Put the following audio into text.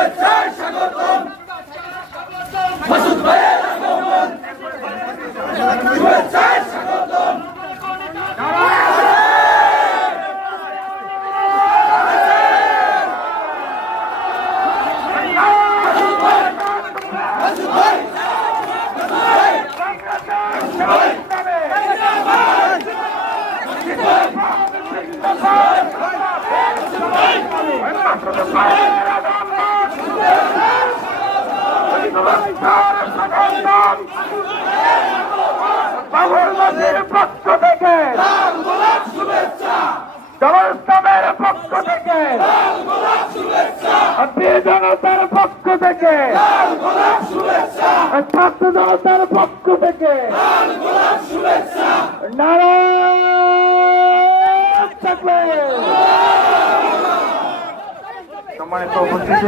শুভেচ্ছায় স্বাগতম মাসুদ ভাইয়ের আগমন শুভেচ্ছায় স্বাগতম বাবুলবাসীর পক্ষ থেকে জনতার পক্ষ থেকে জনতার পক্ষ থেকে ছাত্র জনতার পক্ষ থেকে নারায়ণ থাকবে। সম্মানিত উপস্থিতি।